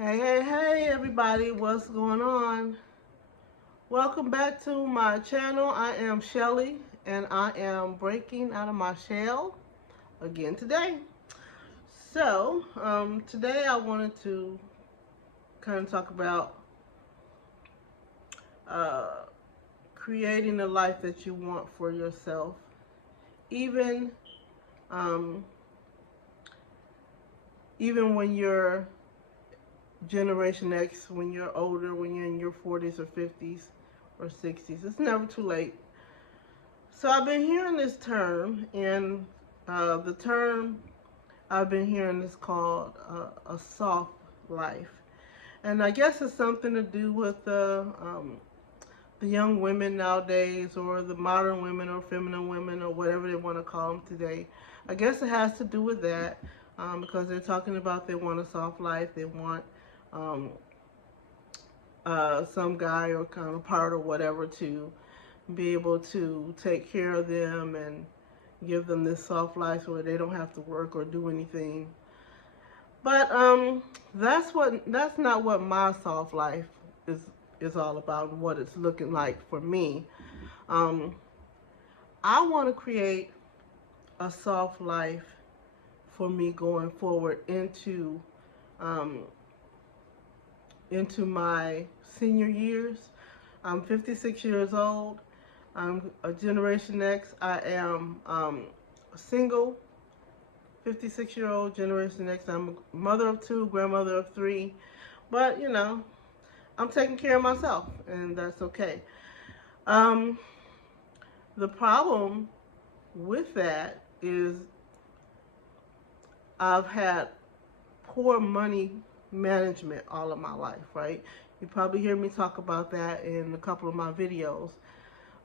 Hey, everybody, what's going on? Welcome back to my channel. I am Shelly, and I am breaking out of my shell again today. Today I wanted to kind of talk about uh, creating the life that you want for yourself, even um, even when you're Generation X, when you're older, when you're in your 40s or 50s or 60s. It's never too late. So I've been hearing this term, and the term I've been hearing is called a soft life. And I guess it's something to do with the young women nowadays, or the modern women, or feminine women, or whatever they want to call them today. I guess it has to do with that, because they're talking about they want a soft life. They want um, some guy or counterpart or whatever to be able to take care of them and give them this soft life where they don't have to work or do anything. But that's not what my soft life is is all about and what it's looking like for me. Um, I want to create a soft life for me going forward um, into my senior years. I'm 56 years old. I'm a Generation X. I am single, 56-year-old Generation X. I'm a mother of two, grandmother of three. But, I'm taking care of myself, and that's okay. Um, the problem with that is I've had poor money management all of my life, right? You probably hear me talk about that in a couple of my videos.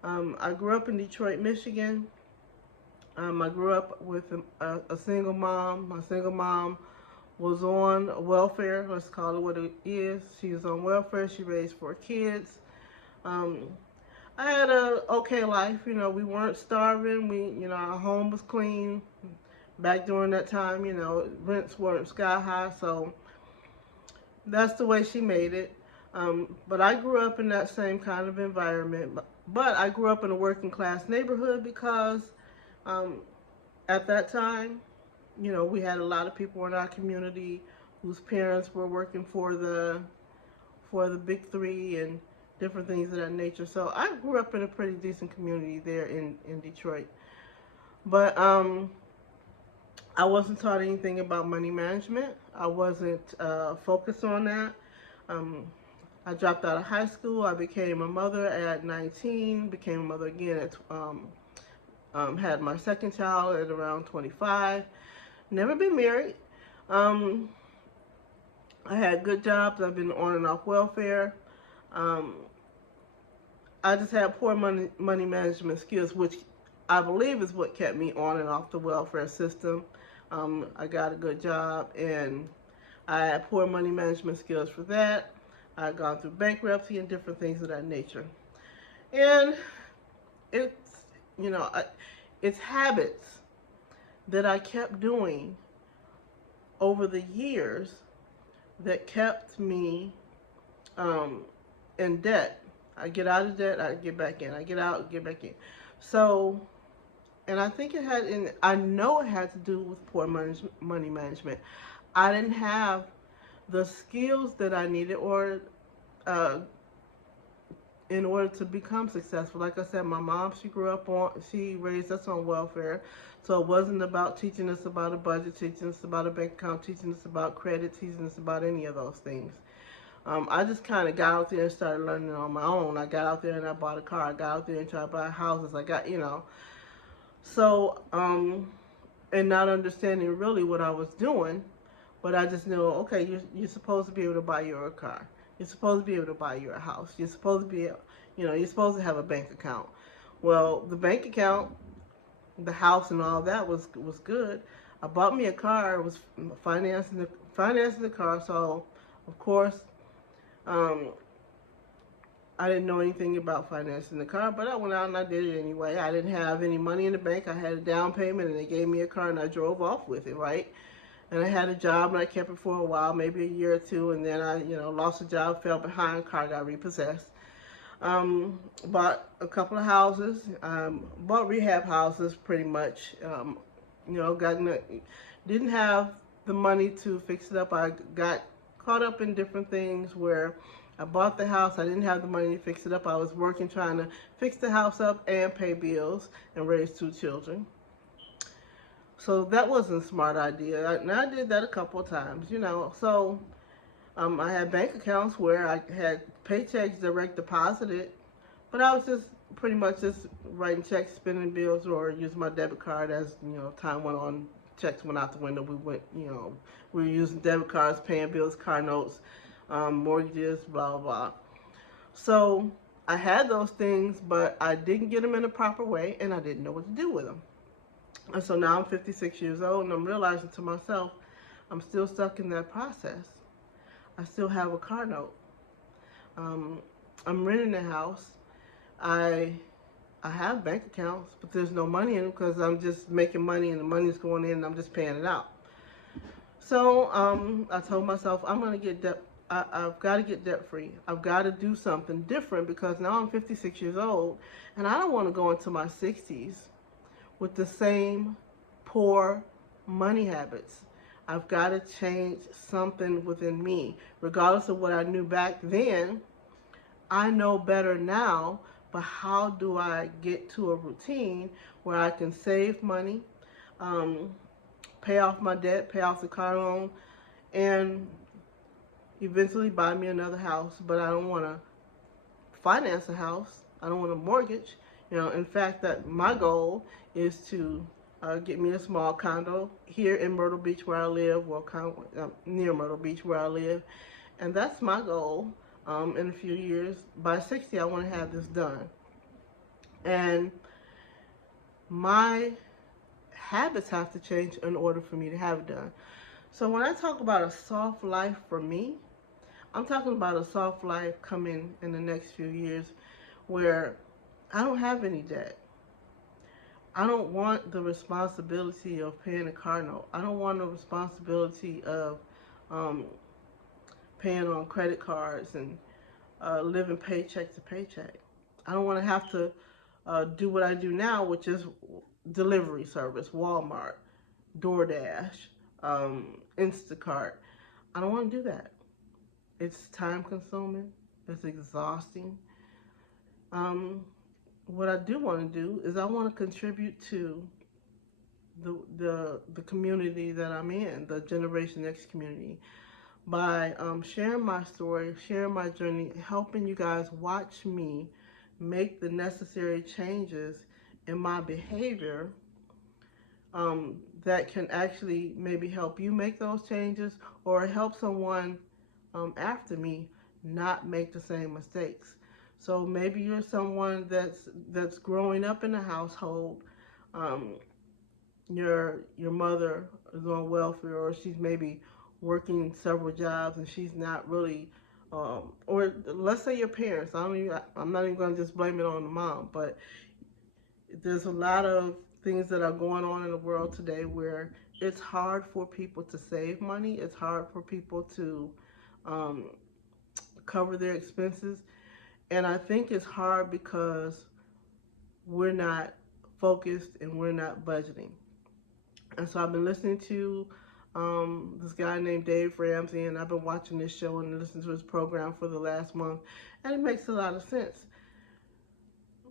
I grew up in Detroit, Michigan. I grew up with a single mom. My single mom was on welfare. Let's call it what it is. She was on welfare. She raised 4 kids. Um, I had a okay life. We weren't starving. Our home was clean. Back during that time, rents weren't sky high. So that's the way she made it. But I grew up in that same kind of environment. But I grew up in a working class neighborhood because um, at that time, we had a lot of people in our community whose parents were working for the big three and different things of that nature. So I grew up in a pretty decent community there in Detroit. But I wasn't taught anything about money management. I wasn't focused on that. Um, I dropped out of high school. I became a mother at 19, became a mother again had my second child at around 25. Never been married. Um, I had good jobs. I've been on and off welfare. Um, I just had poor money management skills, which I believe is what kept me on and off the welfare system. I got a good job, and I had poor money management skills for that. I had gone through bankruptcy and different things of that nature. And it's, you know, I, it's habits that I kept doing over the years that kept me um, in debt. I get out of debt, I get back in. I get out, get back in. So, and I think I know it had to do with poor money management. I didn't have the skills that I needed or uh, in order to become successful. Like I said, my mom, she raised us on welfare. So it wasn't about teaching us about a budget, teaching us about a bank account, teaching us about credit, teaching us about any of those things. I just kind of got out there and started learning on my own. I got out there and I bought a car. I got out there and tried to buy houses. So, and not understanding really what I was doing, but I just knew, okay, you're supposed to be able to buy your car. You're supposed to be able to buy your house. You're supposed to you're supposed to have a bank account. Well, the bank account, the house, and all that was good. I bought me a car. It was financing the car. So, of course, um, I didn't know anything about financing the car, but I went out and I did it anyway. I didn't have any money in the bank. I had a down payment, and they gave me a car, and I drove off with it, right? And I had a job and I kept it for a while, maybe a year or two, and then I, lost a job, fell behind, car got repossessed. Bought a couple of houses, bought rehab houses pretty much. Didn't have the money to fix it up. I got caught up in different things where I bought the house. I didn't have the money to fix it up. I was working trying to fix the house up and pay bills and raise 2 children. So that wasn't a smart idea. And I did that a couple of times, So I had bank accounts where I had paychecks direct deposited, but I was just pretty much just writing checks, spending bills, or using my debit card as, time went on. Checks went out the window. We were using debit cards, paying bills, car notes, mortgages, blah, blah, blah. So I had those things, but I didn't get them in the proper way, and I didn't know what to do with them. And so now I'm 56 years old, and I'm realizing to myself, I'm still stuck in that process. I still have a car note. I'm renting a house. I have bank accounts, but there's no money in them because I'm just making money and the money's going in and I'm just paying it out. So I told myself I'm going to get debt. I've got to get debt free. I've got to do something different because now I'm 56 years old and I don't want to go into my 60s with the same poor money habits. I've got to change something within me. Regardless of what I knew back then, I know better now, but how do I get to a routine where I can save money, pay off my debt, pay off the car loan, and eventually buy me another house? But I don't want to finance a house. I don't want a mortgage. In fact, that my goal is to get me a small condo here in Myrtle Beach where I live, or near Myrtle Beach where I live. And that's my goal in a few years. By 60, I want to have this done. And my habits have to change in order for me to have it done. So when I talk about a soft life for me, I'm talking about a soft life coming in the next few years where I don't have any debt. I don't want the responsibility of paying a car note. I don't want the responsibility of paying on credit cards and living paycheck to paycheck. I don't want to have to do what I do now, which is delivery service, Walmart, DoorDash, Instacart. I don't want to do that. It's time consuming. It's exhausting. What I do want to do is I want to contribute to the community that I'm in, the Generation X community, by sharing my story, sharing my journey, helping you guys watch me make the necessary changes in my behavior that can actually maybe help you make those changes or help someone after me not make the same mistakes. So maybe you're someone that's growing up in a household. Your mother is on welfare, or she's maybe working several jobs and she's not really, or let's say your parents. I'm not even going to just blame it on the mom, but there's a lot of things that are going on in the world today where it's hard for people to save money. It's hard for people to cover their expenses. And I think it's hard because we're not focused and we're not budgeting. And so I've been listening to this guy named Dave Ramsey, and I've been watching this show and listening to his program for the last month, and it makes a lot of sense.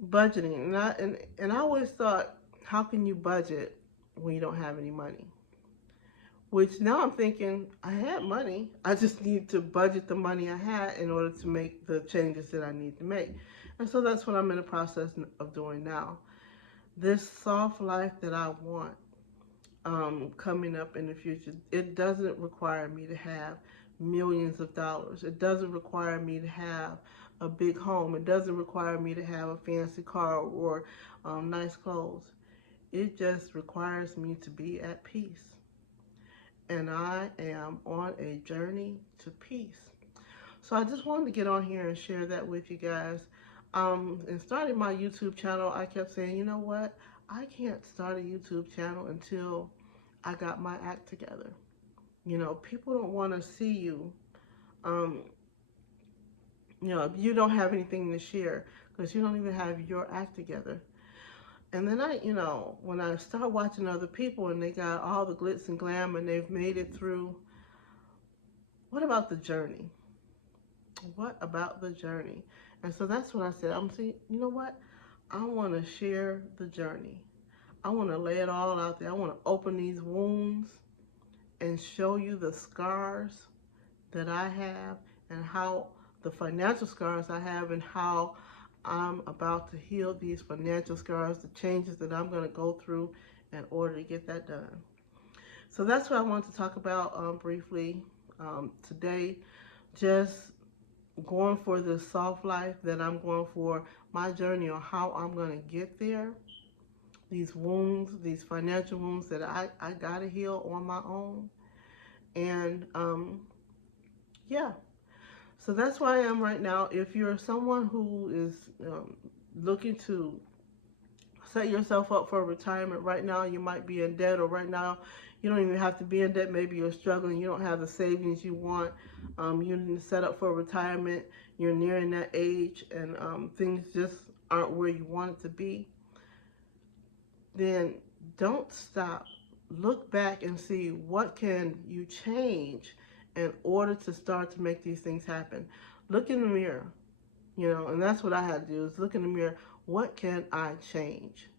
Budgeting, and I always thought, how can you budget when you don't have any money? Which now I'm thinking, I had money, I just need to budget the money I had in order to make the changes that I need to make. And so that's what I'm in the process of doing now. This soft life that I want coming up in the future, it doesn't require me to have millions of dollars. It doesn't require me to have a big home. It doesn't require me to have a fancy car or nice clothes. It just requires me to be at peace. And I am on a journey to peace. So I just wanted to get on here and share that with you guys. And starting my YouTube channel, I kept saying, you know what? I can't start a YouTube channel until I got my act together. You know, people don't want to see you, um, you know, if you don't have anything to share because you don't even have your act together. And then you know, when I start watching other people and they got all the glitz and glam and they've made it through, what about the journey? What about the journey? And so that's what I said. I'm saying, you know what? I want to share the journey. I want to lay it all out there. I want to open these wounds and show you the scars that I have and how the financial scars I have and how I'm about to heal these financial scars, the changes that I'm going to go through in order to get that done. So that's what I want to talk about briefly today. Just going for this soft life that I'm going for, my journey on how I'm going to get there. These wounds, these financial wounds that I got to heal on my own. And yeah, so that's where I am right now. If you're someone who is looking to set yourself up for retirement right now, you might be in debt, or right now you don't even have to be in debt. Maybe you're struggling, you don't have the savings you want, you need to set up for retirement, you're nearing that age, and things just aren't where you want it to be. Then don't stop. Look back and see what can you change in order to start to make these things happen. Look in the mirror, you know, and that's what I had to do, is look in the mirror. What can I change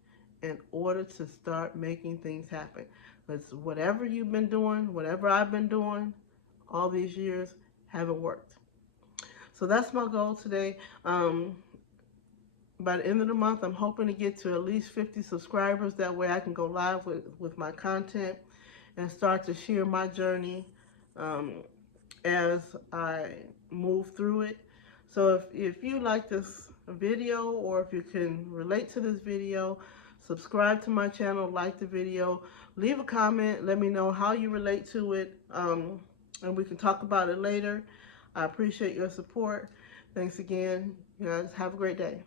in order to start making things happen? Because whatever you've been doing, whatever I've been doing all these years, haven't worked. So that's my goal today. By the end of the month, I'm hoping to get to at least 50 subscribers. That way I can go live with my content and start to share my journey as I move through it. So if you like this video, or if you can relate to this video, subscribe to my channel, like the video, leave a comment, let me know how you relate to it, and we can talk about it later. I appreciate your support. Thanks again. You guys have a great day.